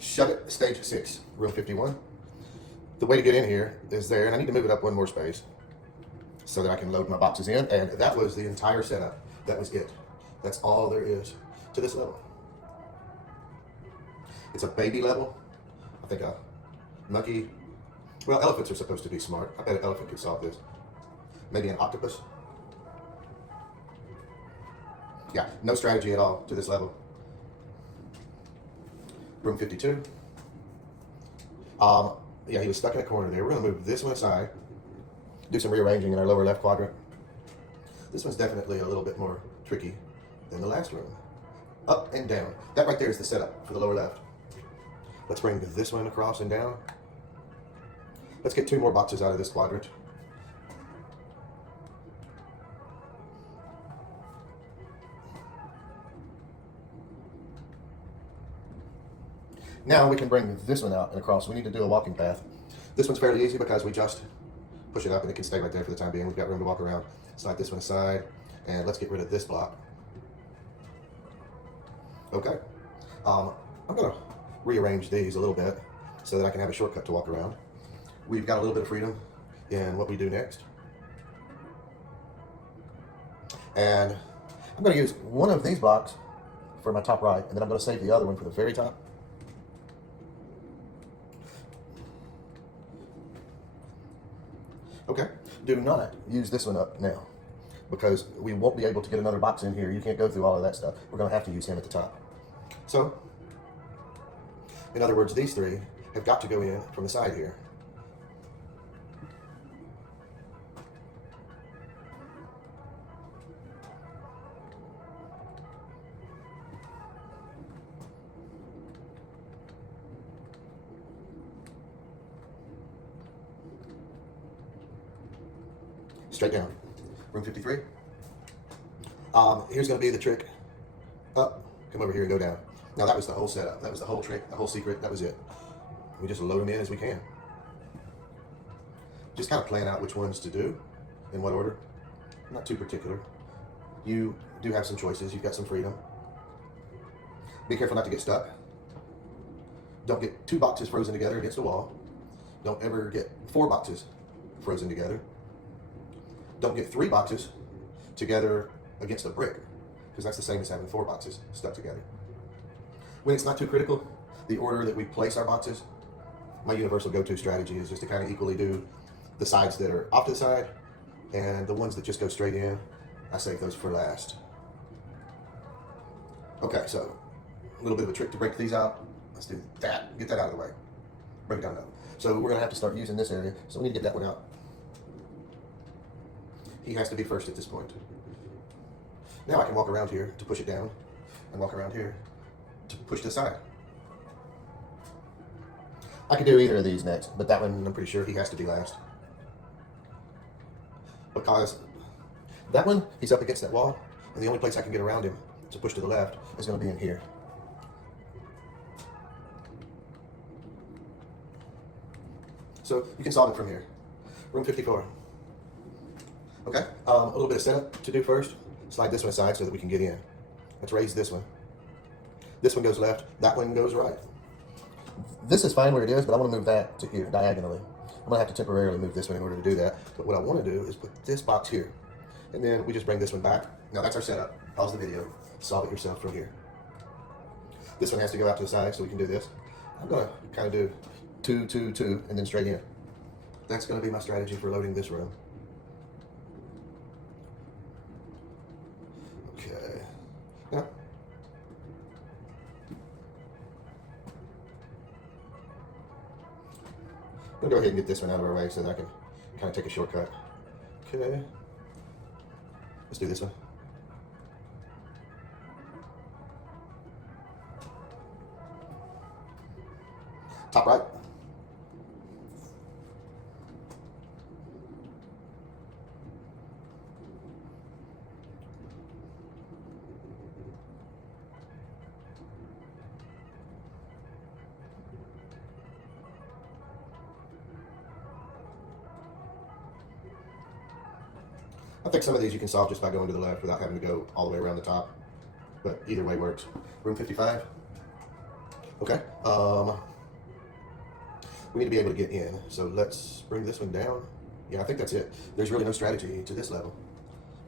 Shove it, stage 6, room 51. The way to get in here is there, and I need to move it up one more space so that I can load my boxes in, and that was the entire setup. That was it. That's all there is to this level. It's a baby level. I think a monkey, well, elephants are supposed to be smart. I bet an elephant could solve this. Maybe an octopus. Yeah, no strategy at all to this level. Room 52. Yeah, he was stuck in a corner there. We're gonna move this one aside, do some rearranging in our lower left quadrant. This one's definitely a little bit more tricky than the last room. Up and down. That right there is the setup for the lower left. Let's bring this one across and down. Let's get 2 more boxes out of this quadrant. Now we can bring this one out and across. We need to do a walking path. This one's fairly easy because we just push it up and it can stay right there for the time being. We've got room to walk around. Slide this one aside, and let's get rid of this block. Okay. I'm gonna rearrange these a little bit so that I can have a shortcut to walk around. We've got a little bit of freedom in what we do next. And I'm gonna use one of these blocks for my top right, and then I'm gonna save the other one for the very top. Okay, do not use this one up now because we won't be able to get another box in here. You can't go through all of that stuff. We're gonna have to use him at the top. So, in other words, these 3 have got to go in from the side here. Straight down. Room 53. Here's going to be the trick. Up, come over here and go down. Now that was the whole setup. That was the whole trick, the whole secret. That was it. We just load them in as we can. Just kind of plan out which ones to do, in what order. Not too particular. You do have some choices. You've got some freedom. Be careful not to get stuck. Don't get 2 boxes frozen together against a wall. Don't ever get 4 boxes frozen together. Don't get 3 boxes together against a brick, because that's the same as having 4 boxes stuck together. When it's not too critical, the order that we place our boxes, my universal go-to strategy is just to kind of equally do the sides that are off to the side, and the ones that just go straight in, I save those for last. Okay, so a little bit of a trick to break these out. Let's do that. Get that out of the way. Break it down now. So we're going to have to start using this area, so we need to get that one out. He has to be first at this point. Now I can walk around here to push it down, and walk around here to push to the side. I could do either of these next, but that one I'm pretty sure he has to be last. Because that one, he's up against that wall, and the only place I can get around him to push to the left is going to be in here. So you can solve it from here. Room 54. Okay, a little bit of setup to do first. Slide this one aside so that we can get in. Let's raise this one. This one goes left, that one goes right. This is fine where it is, but I want to move that to here, diagonally. I'm going to have to temporarily move this one in order to do that. But what I want to do is put this box here. And then we just bring this one back. Now that's our setup. Pause the video. Solve it yourself from here. This one has to go out to the side so we can do this. I'm going to kind of do 2, 2, 2, and then straight in. That's going to be my strategy for loading this room. Okay. Yeah. I'm going to go ahead and get this one out of our way so that I can kind of take a shortcut. Okay. Let's do this one. Top right. I think some of these you can solve just by going to the left without having to go all the way around the top, but either way works. Room 55. Okay. We need to be able to get in. So let's bring this one down. Yeah, I think that's it. There's really no strategy to this level.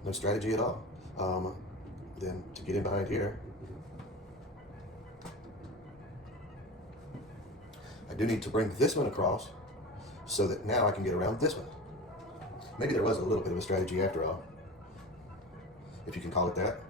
No strategy at all. Then to get in behind here, I do need to bring this one across so that now I can get around this one. Maybe there was a little bit of a strategy after all, if you can call it that.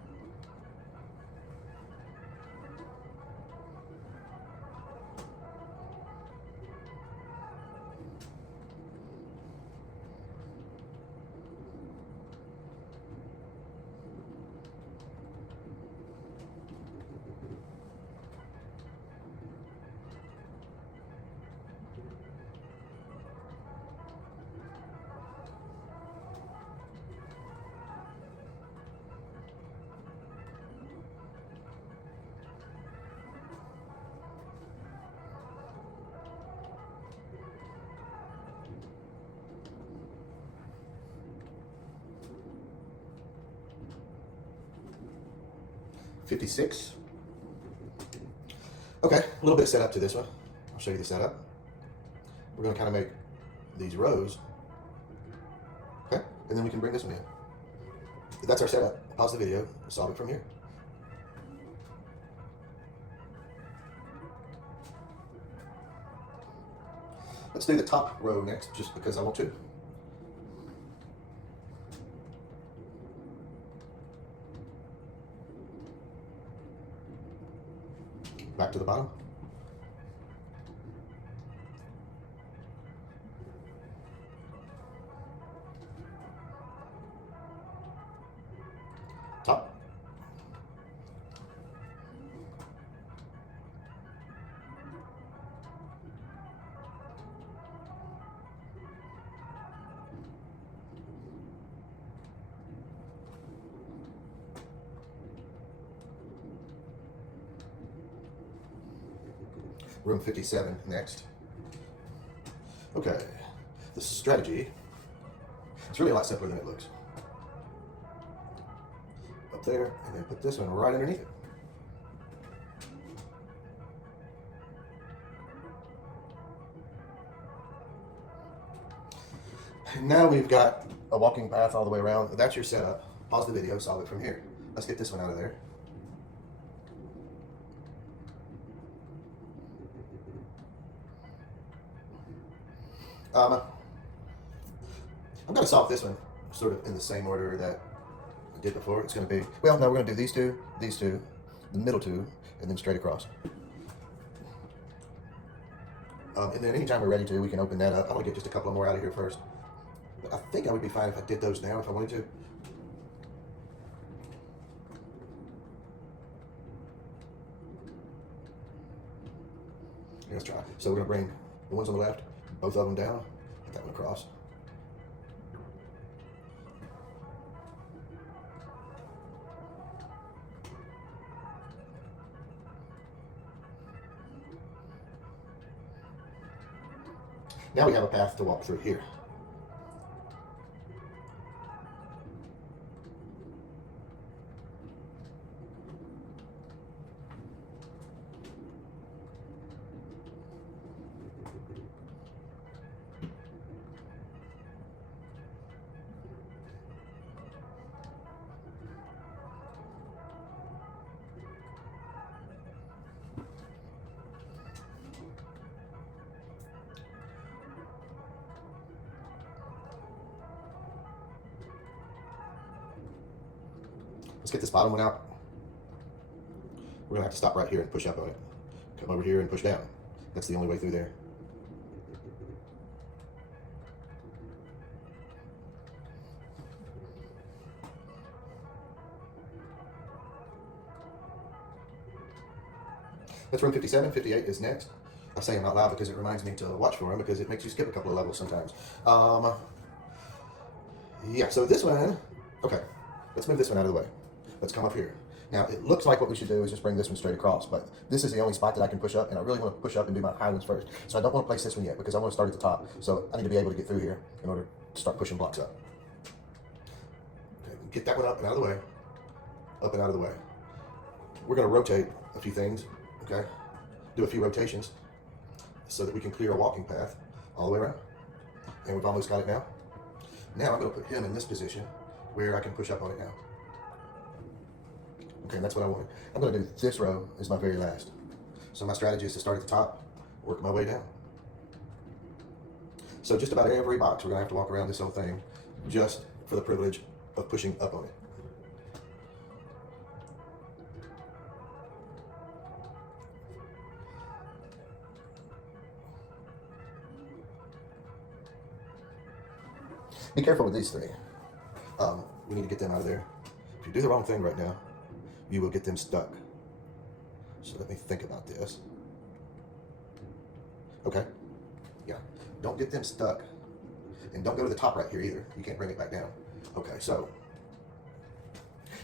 $56. Okay, a little bit of setup to this one. I'll show you the setup. We're going to kind of make these rows. Okay, and then we can bring this one in. That's our setup. Pause the video, solve it from here. Let's do the top row next, just because I want to. Back to the bottom. Top. Room 57 next. Okay, the strategy, it's really a lot simpler than it looks. Up there, and then put this one right underneath it. And now we've got a walking path all the way around. That's your setup. Pause the video, solve it from here. Let's get this one out of there. I'm going to solve this one sort of in the same order that I did before. It's going to be, well, no, we're going to do these two, the middle two, and then straight across. And then anytime we're ready to, we can open that up. I want to get just a couple more out of here first. But I think I would be fine if I did those now if I wanted to. Let's try. So we're going to bring the ones on the left, both of them down, put that one across. Now we have a path to walk through here. Let's get this bottom one out. We're gonna have to stop right here and push up on it. Come over here and push down. That's the only way through there. That's room 57. 58 is next. I say them out loud because it reminds me to watch for them, because it makes you skip a couple of levels sometimes. Yeah, so this one, okay, let's move this one out of the way. Let's come up here. Now, it looks like what we should do is just bring this one straight across, but this is the only spot that I can push up, and I really want to push up and do my high ones first. So I don't want to place this one yet, because I want to start at the top. So I need to be able to get through here in order to start pushing blocks up. Okay, get that one up and out of the way. Up and out of the way. We're going to rotate a few things, okay? do a few rotations so that we can clear a walking path all the way around. And we've almost got it now. Now I'm going to put him in this position where I can push up on it now. Okay, and that's what I wanted. I'm going to do this row as my very last. So my strategy is to start at the top, work my way down. So just about every box we're going to have to walk around this whole thing just for the privilege of pushing up on it. Be careful with these three. We need to get them out of there. If you do the wrong thing right now, you will get them stuck. So let me think about this. Okay. Yeah. Don't get them stuck. And don't go to the top right here either. You can't bring it back down. Okay, so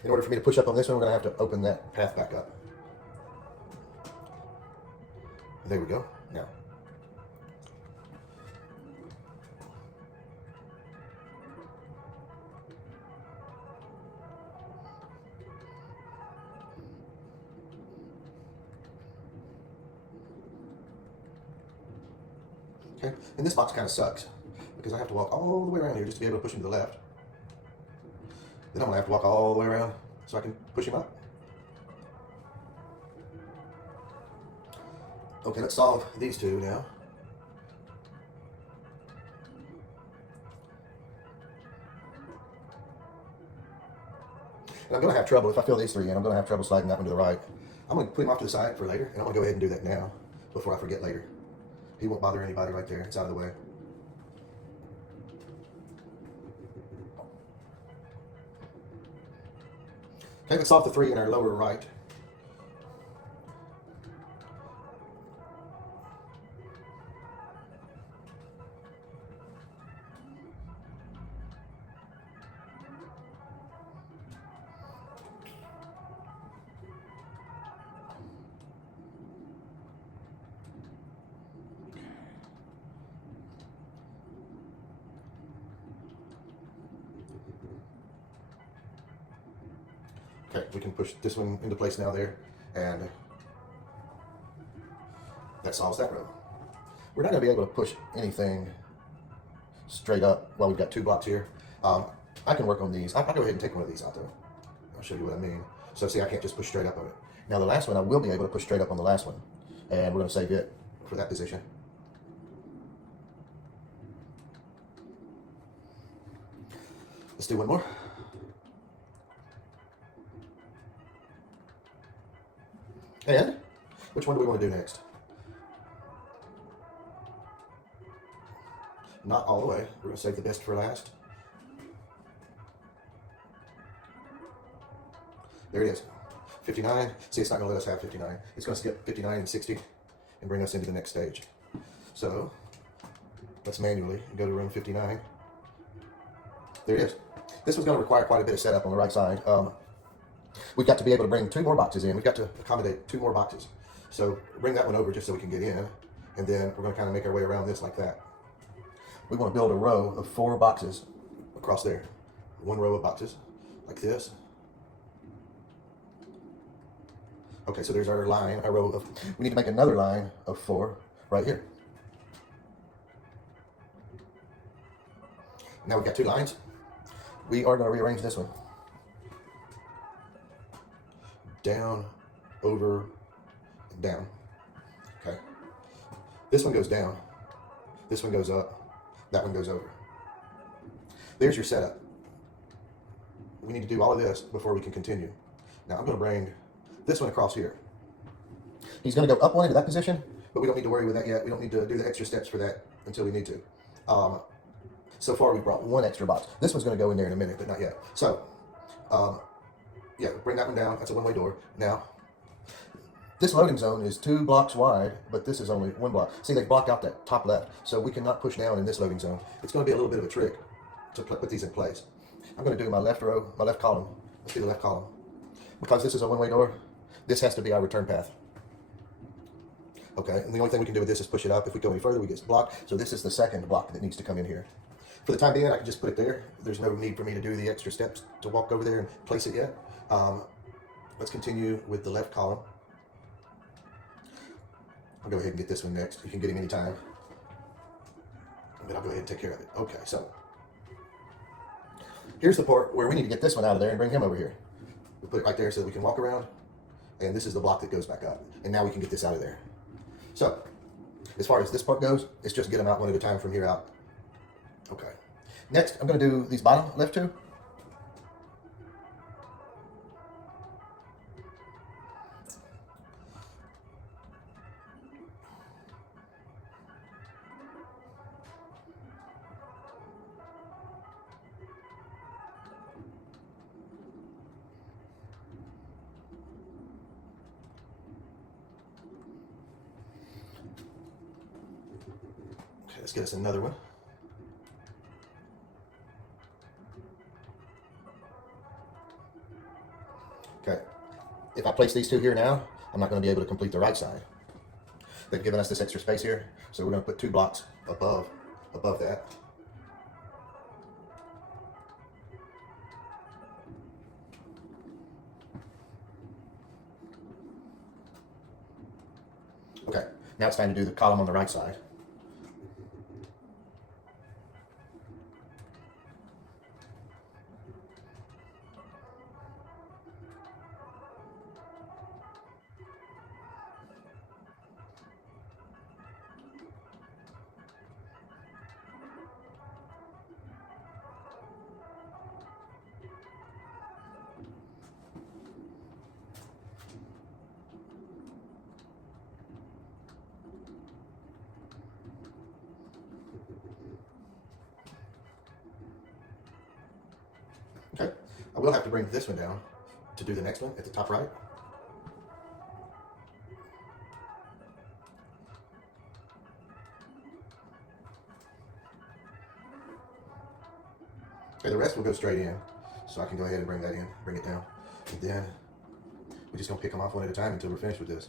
in order for me to push up on this one, we're going to have to open that path back up. There we go. Now. Okay, and this box kind of sucks because I have to walk all the way around here just to be able to push him to the left. Then I'm going to have to walk all the way around so I can push him up. Okay, let's solve these two now. And I'm going to have trouble, if I fill these three in, I'm going to have trouble sliding that one to the right. I'm going to put him off to the side for later, and I'm going to go ahead and do that now before I forget later. He won't bother anybody right there. It's out of the way. Okay, let's solve the three in our lower right. Okay, we can push this one into place now there, and that solves that row. We're not going to be able to push anything straight up while we've got two blocks here. I can work on these. I'll go ahead and take one of these out though. I'll show you what I mean. So see, I can't just push straight up on it. Now the last one, I will be able to push straight up on the last one, and we're going to save it for that position. Let's do one more. And which one do we want to do next? Not all the way. We're going to save the best for last. There it is. 59. See, it's not going to let us have 59. It's going to skip 59 and 60 and bring us into the next stage. So let's manually go to room 59. There it is. This was going to require quite a bit of setup on the right side. We've got to be able to bring two more boxes in. We've got to accommodate two more boxes. So bring that one over just so we can get in. And then we're going to kind of make our way around this like that. We want to build a row of 4 boxes across there. One row of boxes like this. Okay, so there's our line, our row of, we need to make another line of 4 right here. Now we've got 2 lines. We are going to rearrange this one. Down, over, and down. Okay. This one goes down. This one goes up. That one goes over. There's your setup. We need to do all of this before we can continue. Now I'm going to bring this one across here. He's going to go up one into that position, but we don't need to worry with that yet. We don't need to do the extra steps for that until we need to. So far we've brought 1 extra box. This one's going to go in there in a minute, but not yet. So, yeah, bring that one down. That's a one-way door. Now, this loading zone is 2 blocks wide, but this is only 1 block. See, they blocked out that top left, so we cannot push down in this loading zone. It's going to be a little bit of a trick to put these in place. I'm going to do my left row, my left column. Let's do the left column. Because this is a one-way door, this has to be our return path. Okay, and the only thing we can do with this is push it up. If we go any further, we get blocked. So this is the second block that needs to come in here. For the time being, I can just put it there. There's no need for me to do the extra steps to walk over there and place it yet. Let's continue with the left column. I'll go ahead and get this one next. You can get him anytime, but I'll go ahead and take care of it. Okay, so here's the part where we need to get this one out of there and bring him over here. We'll put it right there so that we can walk around, and this is the block that goes back up. And now we can get this out of there. So, as far as this part goes, it's just get them out one at a time from here out. Okay. Next, I'm going to do these bottom left two. Okay, let's get us another one. Okay, if I place these two here now, I'm not going to be able to complete the right side. They've given us this extra space here, so we're going to put 2 blocks above that. Okay, now it's time to do the column on the right side. Okay, I will have to bring this one down to do the next one at the top right. Okay, the rest will go straight in, so I can go ahead and bring that in, bring it down. And then we're just going to pick them off one at a time until we're finished with this.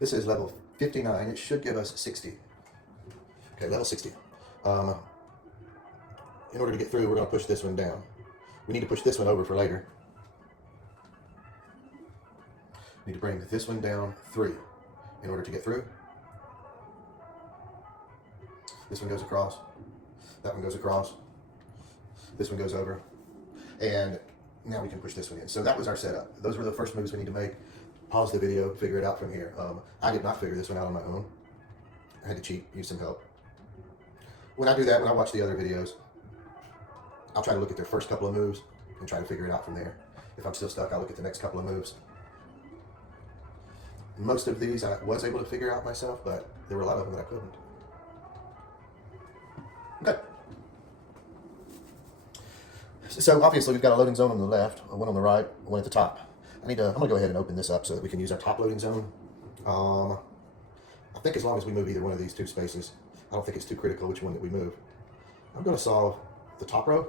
This is level 59. It should give us 60. Okay, level 60. In order to get through, we're going to push this one down. We need to push this one over for later. We need to bring this one down 3 in order to get through. This one goes across. That one goes across. This one goes over. And now we can push this one in. So that was our setup. Those were the first moves we need to make. Pause the video, figure it out from here. I did not figure this one out on my own. I had to cheat, use some help. When I do that, when I watch the other videos, I'll try to look at their first couple of moves and try to figure it out from there. If I'm still stuck, I'll look at the next couple of moves. Most of these I was able to figure out myself, but there were a lot of them that I couldn't. Okay. So obviously we've got a loading zone on the left, one on the right, one at the top. I'm going to go ahead and open this up so that we can use our top loading zone. I think as long as we move either one of these 2 spaces, I don't think it's too critical which one that we move. I'm going to solve the top row.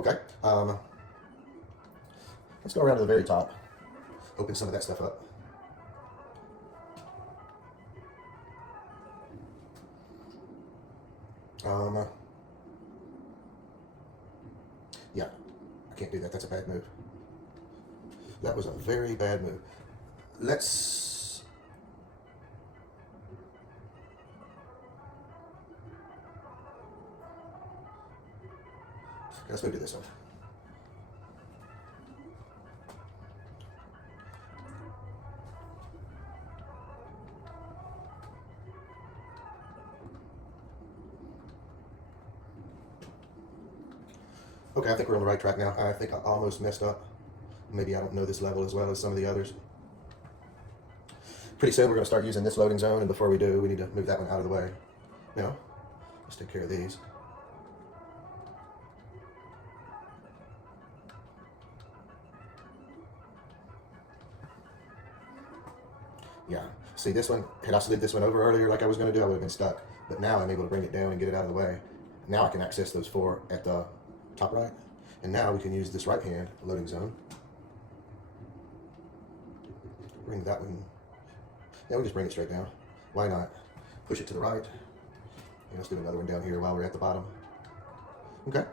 Okay. Let's go around to the very top. Open some of that stuff up. Yeah, I can't do that. That's a bad move. That was a very bad move. Let's move to this one. Okay, I think we're on the right track now. I think I almost messed up. Maybe I don't know this level as well as some of the others. Pretty soon we're going to start using this loading zone, and before we do, we need to move that one out of the way. You know, Let's take care of these. Yeah, see this one, had I slid this one over earlier like I was going to do, I would have been stuck. But now I'm able to bring it down and get it out of the way. Now I can access those 4 at the top right. And now we can use this right hand loading zone. Bring that one. Yeah, we just bring it straight down. Why not? Push it to the right. And let's do another one down here while we're at the bottom. Okay.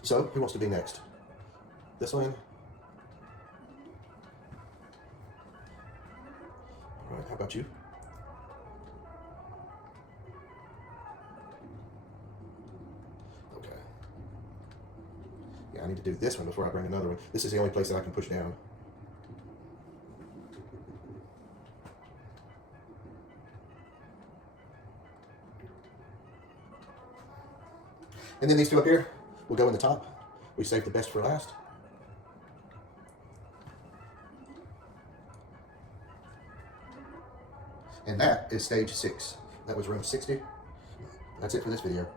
So, who wants to be next? This one? All right, how about you? Okay. Yeah, I need to do this one before I bring another one. This is the only place that I can push down. And then these 2 up here will go in the top. We saved the best for last. And that is stage 6. That was room 60. That's it for this video.